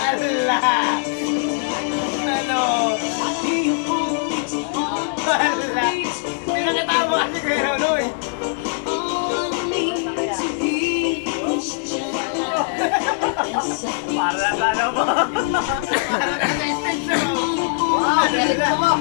Ala! Ano? Ala! Pinakita mo kasi Kuya Ronoy. Para sa ano mo? Para sa stage mo. Wow, galing mo.